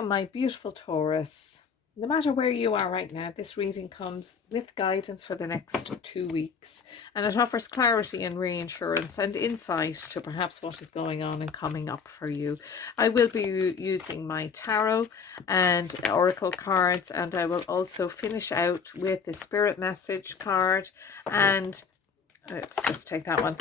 Welcome, my beautiful Taurus. No matter where you are right now, this reading comes with guidance for the next 2 weeks, and it offers clarity and reassurance and insight to perhaps what is going on and coming up for you. I will be using my tarot and oracle cards, and I will also finish out with the spirit message card, and let's just take that one,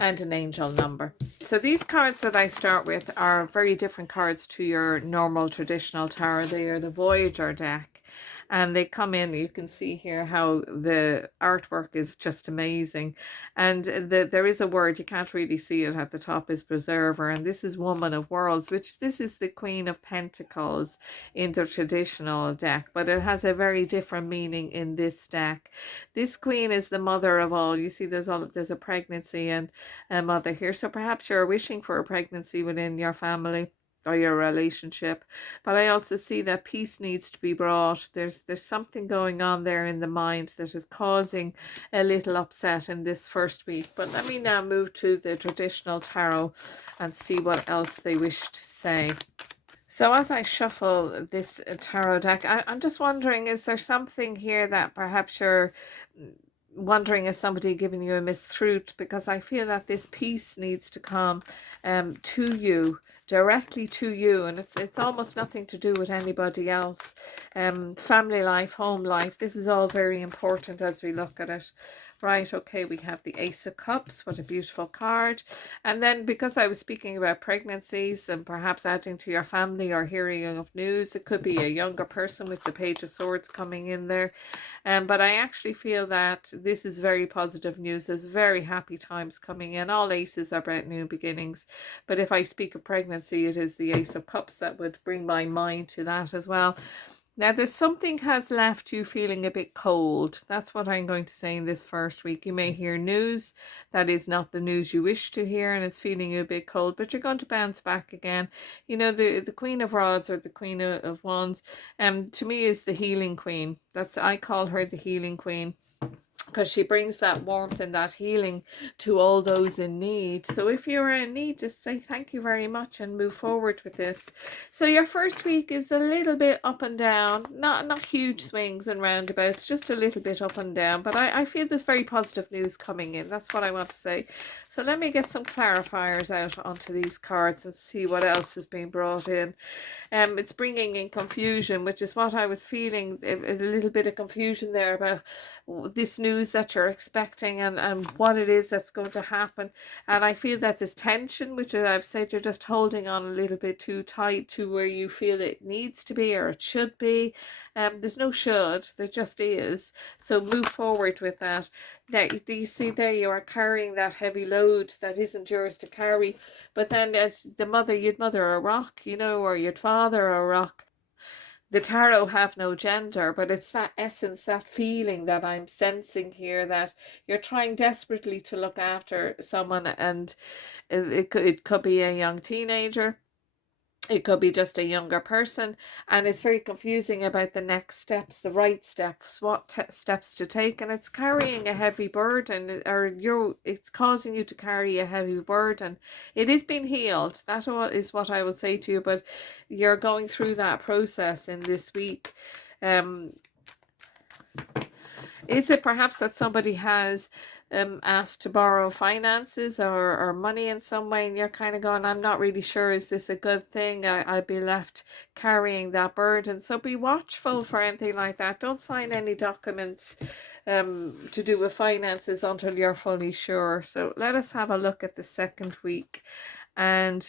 and an angel number. So these cards that I start with are very different cards to your normal traditional tarot. They are the Voyager deck, and they come in, you can see here how the artwork is just amazing, and there is a word, you can't really see it at the top, is preserver, and this is Woman of Worlds, which this is the Queen of Pentacles in the traditional deck, but it has a very different meaning in this deck. This queen is the mother of all. You see there's a pregnancy and a mother here, so perhaps you're wishing for a pregnancy within your family or your relationship, but I also see that peace needs to be brought. There's something going on there in the mind that is causing a little upset in this first week. But let me now move to the traditional tarot and see what else they wish to say. So as I shuffle this tarot deck, I'm just wondering, is there something here that perhaps you're wondering, is somebody giving you a mistruth? Because I feel that this peace needs to come to you, directly to you, and it's almost nothing to do with anybody else. Family life, home life, this is all very important as we look at it. Right, okay, we have the Ace of Cups. What a beautiful card. And then, because I was speaking about pregnancies and perhaps adding to your family or hearing of news, it could be a younger person with the Page of Swords coming in there. But I actually feel that this is very positive news. There's very happy times coming in. All aces are about new beginnings. But if I speak of pregnancy, it is the Ace of Cups that would bring my mind to that as well. Now, there's something has left you feeling a bit cold. That's what I'm going to say in this first week. You may hear news that is not the news you wish to hear, and it's feeling you a bit cold, but you're going to bounce back again. You know, the Queen of Rods, or the Queen of Wands, to me is the healing queen. I call her the healing queen, because she brings that warmth and that healing to all those in need. So if you're in need, just say thank you very much and move forward with this. So your first week is a little bit up and down, not huge swings and roundabouts, just a little bit up and down, but I feel there's very positive news coming in. That's what I want to say. So let me get some clarifiers out onto these cards and see what else is being brought in. It's bringing in confusion, which is what I was feeling, a little bit of confusion there about this news that you're expecting and what it is that's going to happen. And I feel that this tension, which I've said, you're just holding on a little bit too tight to where you feel it needs to be or it should be. There's no should, there just is. So move forward with that. Now, you see there, you are carrying that heavy load that isn't yours to carry. But then as the mother, you'd mother a rock, you know, or you'd father a rock. The tarot have no gender, but it's that essence, that feeling that I'm sensing here, that you're trying desperately to look after someone, and it could be a young teenager. It could be just a younger person, and it's very confusing about the next steps, the right steps, what steps to take, and it's carrying a heavy burden, or it's causing you to carry a heavy burden. It is being healed. That is what I will say to you, but you're going through that process in this week. Is it perhaps that somebody has asked to borrow finances or money in some way, and you're kind of going, I'm not really sure, is this a good thing? I'd be left carrying that burden. So be watchful for anything like that. Don't sign any documents to do with finances until you're fully sure. So let us have a look at the second week, and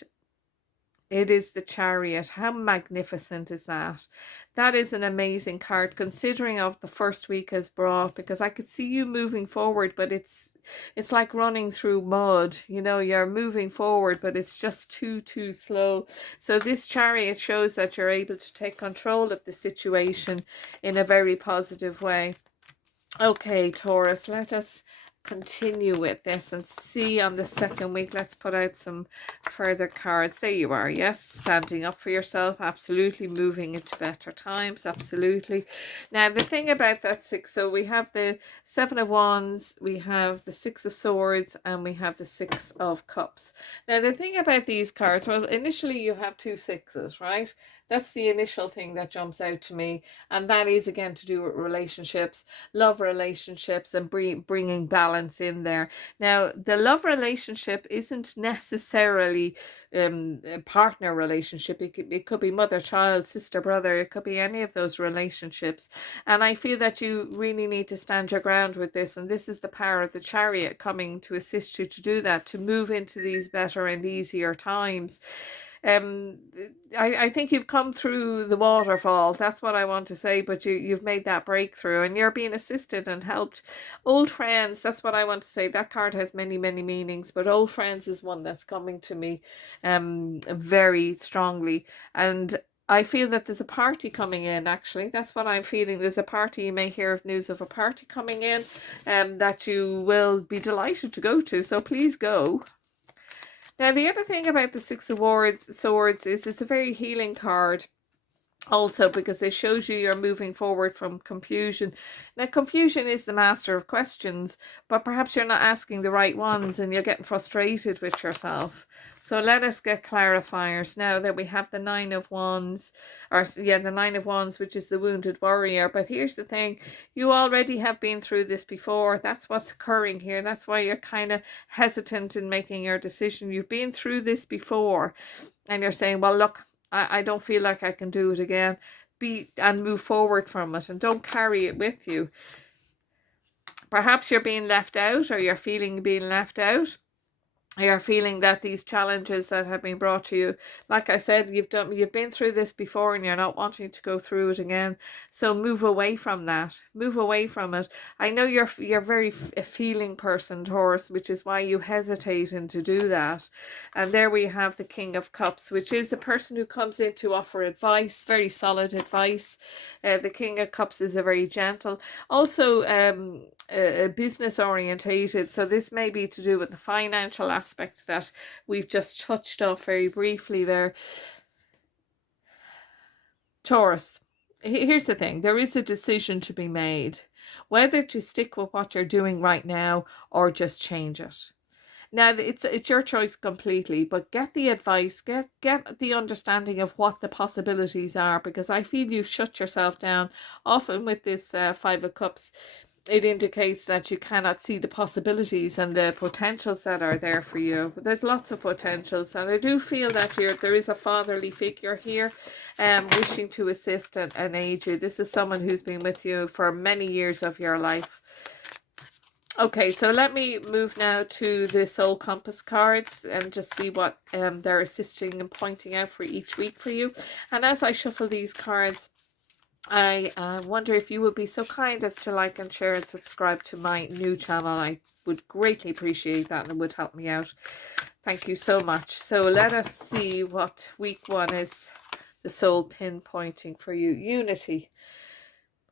it is the Chariot. How magnificent is that? That is an amazing card, considering of the first week has brought, because I could see you moving forward, but it's like running through mud. You know, you're moving forward, but it's just too slow. So this Chariot shows that you're able to take control of the situation in a very positive way. Okay, Taurus, let us continue with this and see on the second week. Let's put out some further cards. There you are. Yes, standing up for yourself, absolutely. Moving into better times, absolutely. Now the thing about that six, so we have the Seven of Wands, we have the Six of Swords, and we have the Six of Cups. Now the thing about these cards, well, initially you have two sixes, right? That's the initial thing that jumps out to me, and that is again to do with relationships, love relationships, and bringing balance in there. Now the love relationship isn't necessarily a partner relationship. It could be mother, child, sister, brother. It could be any of those relationships, and I feel that you really need to stand your ground with this, and this is the power of the Chariot coming to assist you to do that, to move into these better and easier times. I think you've come through the waterfall. That's what I want to say. But you've made that breakthrough, and you're being assisted and helped. Old friends. That's what I want to say. That card has many meanings, but old friends is one that's coming to me, very strongly. And I feel that there's a party coming in. Actually, that's what I'm feeling. There's a party. You may hear of news of a party coming in, that you will be delighted to go to. So please go. Now, the other thing about the Six of Swords is it's a very healing card also, because it shows you you're moving forward from confusion. Now, confusion is the master of questions, but perhaps you're not asking the right ones and you're getting frustrated with yourself. So let us get clarifiers now that we have the Nine of Wands, the Nine of Wands, which is the wounded warrior. But here's the thing, you already have been through this before. That's what's occurring here. That's why you're kind of hesitant in making your decision. You've been through this before, and you're saying, well, look, I don't feel like I can do it again. And move forward from it, and don't carry it with you. Perhaps you're being left out, or you're feeling being left out. You're feeling that these challenges that have been brought to you, like I said, you've been through this before, and you're not wanting to go through it again. So move away from that. Move away from it. I know you're very a feeling person, Taurus, which is why you hesitate to do that. And there we have the King of Cups, which is the person who comes in to offer advice, very solid advice. The King of Cups is a very gentle, also business orientated. So this may be to do with the financial aspect that we've just touched off very briefly there. Taurus, here's the thing, there is a decision to be made whether to stick with what you're doing right now or just change it. Now it's your choice completely, but get the advice, get the understanding of what the possibilities are, because I feel you've shut yourself down. Often with this Five of Cups, it indicates that you cannot see the possibilities and the potentials that are there for you. There's lots of potentials, and I do feel that there is a fatherly figure here, wishing to assist and aid you. This is someone who's been with you for many years of your life. Okay, so let me move now to the Soul Compass cards and just see what they're assisting and pointing out for each week for you. And as I shuffle these cards, I wonder if you would be so kind as to like and share and subscribe to my new channel. I would greatly appreciate that, and it would help me out. Thank you so much. So let us see what week one is the soul pinpointing for you. Unity.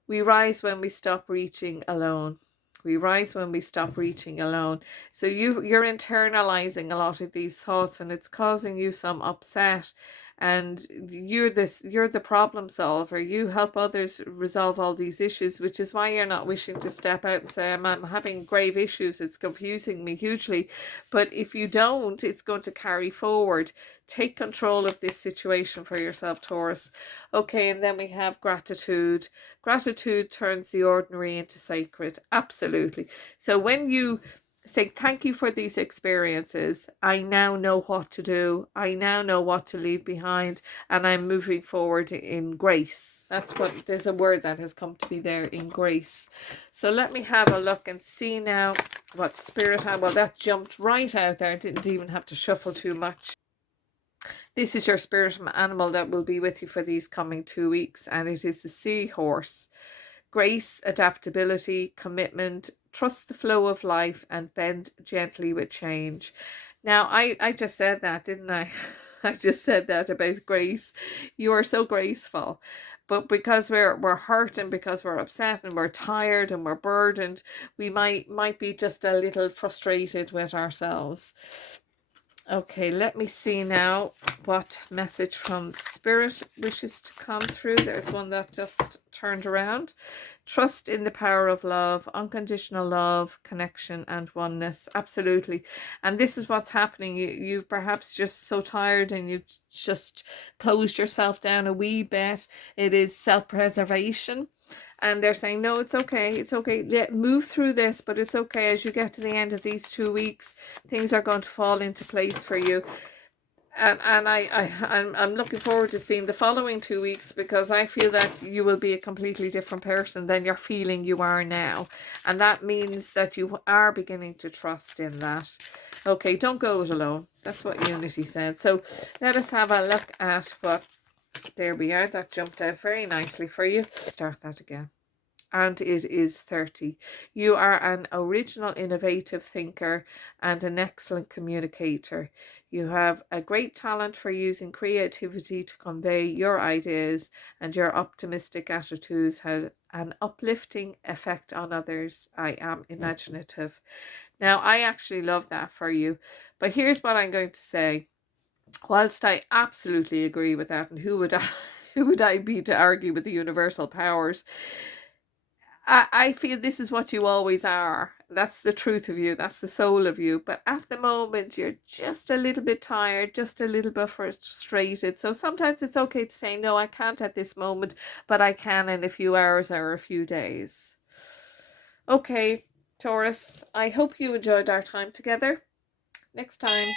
We rise when we stop reaching alone. We rise when we stop reaching alone. So you're internalizing a lot of these thoughts, and it's causing you some upset. And you're the problem solver. You help others resolve all these issues, which is why you're not wishing to step out and say, I'm having grave issues. It's confusing me hugely. But if you don't, it's going to carry forward. Take control of this situation for yourself, Taurus. Okay, and then we have gratitude. Gratitude turns the ordinary into sacred. Absolutely. So when you say thank you for these experiences, I now know what to do. I now know what to leave behind, and I'm moving forward in grace. That's what, there's a word that has come to be there, in grace. So let me have a look and see now what spirit had. Well, that jumped right out there. I didn't even have to shuffle too much. This is your spirit animal that will be with you for these coming 2 weeks, and it is the seahorse. Grace, adaptability, commitment, trust the flow of life, and bend gently with change. Now, I just said that, didn't I? I just said that about grace. You are so graceful. But because we're hurt and because we're upset and we're tired and we're burdened, we might be just a little frustrated with ourselves. Okay, let me see now what message from Spirit wishes to come through. There's one that just turned around. Trust in the power of love, unconditional love, connection and oneness. Absolutely. And this is what's happening. You perhaps just so tired and you've just closed yourself down a wee bit. It is self-preservation. And they're saying, no, it's okay. It's okay. Move through this, but it's okay. As you get to the end of these 2 weeks, things are going to fall into place for you. And I'm looking forward to seeing the following 2 weeks, because I feel that you will be a completely different person than you're feeling you are now. And that means that you are beginning to trust in that. Okay, don't go it alone. That's what Unity said. So let us have a look at what... There we are. That jumped out very nicely for you. Start that again. And it is 30. You are an original, innovative thinker and an excellent communicator. You have a great talent for using creativity to convey your ideas, and your optimistic attitudes have an uplifting effect on others. I am imaginative. Now, I actually love that for you. But here's what I'm going to say. Whilst I absolutely agree with that, and who would I be to argue with the universal powers? I feel this is what you always are. That's the truth of you. That's the soul of you. But at the moment, you're just a little bit tired, just a little bit frustrated. So sometimes it's okay to say, no, I can't at this moment, but I can in a few hours or a few days. Okay, Taurus, I hope you enjoyed our time together. Next time,